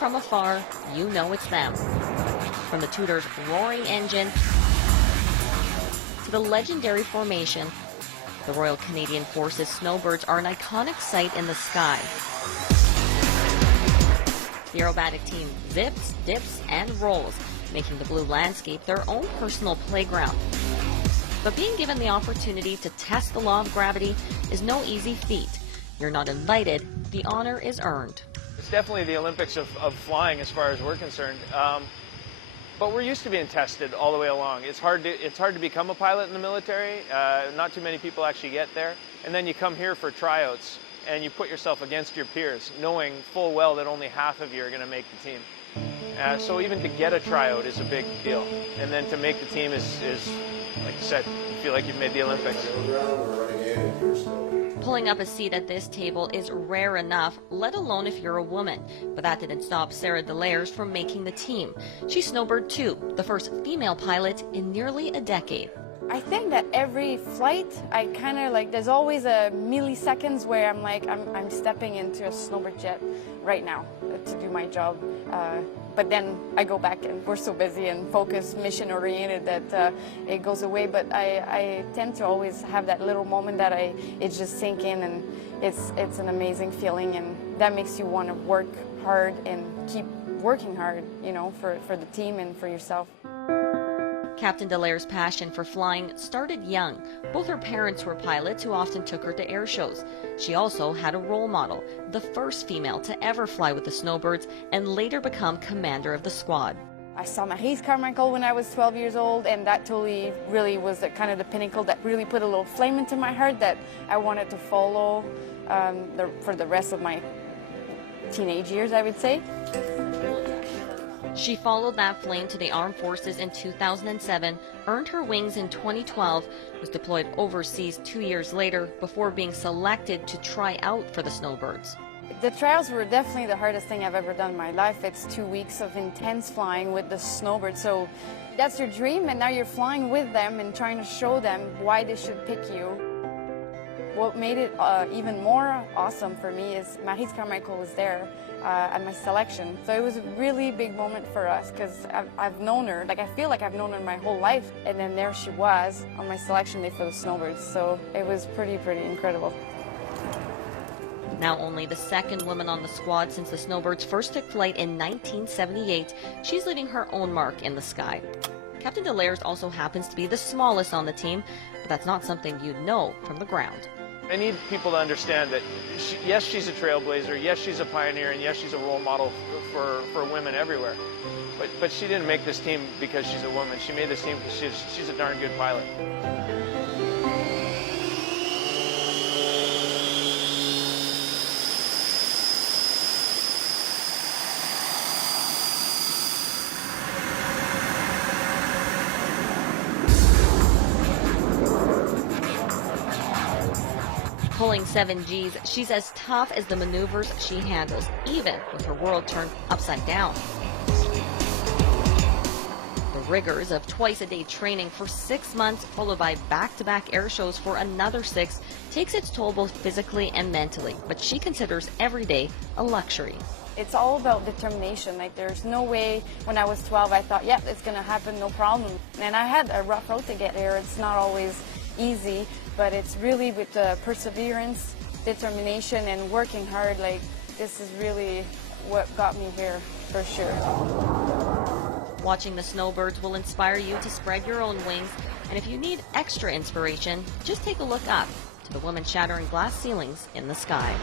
from afar, you know it's them. From the Tudor's roaring engine to the legendary formation, the Royal Canadian Forces Snowbirds are an iconic sight in the sky. The aerobatic team zips, dips, and rolls, making the blue landscape their own personal playground. But being given the opportunity to test the law of gravity is no easy feat. You're not invited, the honor is earned. It's definitely the Olympics of flying as far as we're concerned. But we're used to being tested all the way along. It's hard to become a pilot in the military. Not too many people actually get there. And then you come here for tryouts and you put yourself against your peers, knowing full well that only half of you are going to make the team. So even to get a tryout is a big deal. And then to make the team is like you said, you feel like you've made the Olympics. Pulling up a seat at this table is rare enough, let alone if you're a woman. But that didn't stop Sarah Dallaire from making the team. She's Snowbird 2, the first female pilot in nearly a decade. I think that every flight, I kind of like, there's always a milliseconds where I'm like, I'm stepping into a Snowbird jet right now to do my job. But then I go back and we're so busy and focused, mission-oriented that it goes away. But I tend to always have that little moment that it just sink in, and it's an amazing feeling, and that makes you want to work hard and keep working hard, you know, for the team and for yourself. Captain Dallaire's passion for flying started young. Both her parents were pilots who often took her to air shows. She also had a role model, the first female to ever fly with the Snowbirds and later become commander of the squad. I saw Marie Carmichael when I was 12 years old, and that totally really was kind of the pinnacle that really put a little flame into my heart that I wanted to follow for the rest of my teenage years, I would say. She followed that flame to the armed forces in 2007, earned her wings in 2012, was deployed overseas 2 years later before being selected to try out for the Snowbirds. The trials were definitely the hardest thing I've ever done in my life. It's 2 weeks of intense flying with the Snowbirds. So that's your dream, and now you're flying with them and trying to show them why they should pick you. What made it even more awesome for me is Marie Carmichael was there at my selection. So it was a really big moment for us because I've known her, like I feel like I've known her my whole life. And then there she was on my selection day for the Snowbirds. So it was pretty incredible. Now only the second woman on the squad since the Snowbirds first took flight in 1978, she's leaving her own mark in the sky. Captain Dallaire also happens to be the smallest on the team, but that's not something you'd know from the ground. I need people to understand that, yes, she's a trailblazer, yes, she's a pioneer, and yes, she's a role model for women everywhere. But she didn't make this team because she's a woman. She made this team because she's a darn good pilot. Pulling 7 Gs, she's as tough as the maneuvers she handles, even with her world turned upside down. The rigors of twice-a-day training for 6 months, followed by back-to-back air shows for another 6, takes its toll both physically and mentally, but she considers every day a luxury. It's all about determination. Like, there's no way when I was 12 I thought, yeah, it's going to happen, no problem. And I had a rough road to get here. It's not always easy, but it's really with perseverance, determination, and working hard. Like, this is really what got me here, for sure. Watching the Snowbirds will inspire you to spread your own wings, and if you need extra inspiration, just take a look up to the woman shattering glass ceilings in the sky.